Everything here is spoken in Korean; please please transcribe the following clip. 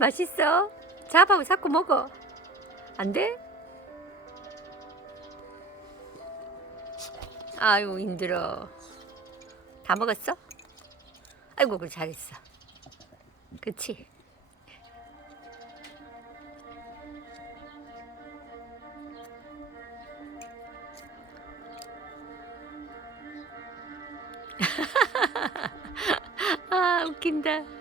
맛있어? 잡아 자꾸 먹어. 안 돼? 아유 힘들어. 다 먹었어? 아이고 그래 잘했어. 그치? 아 웃긴다.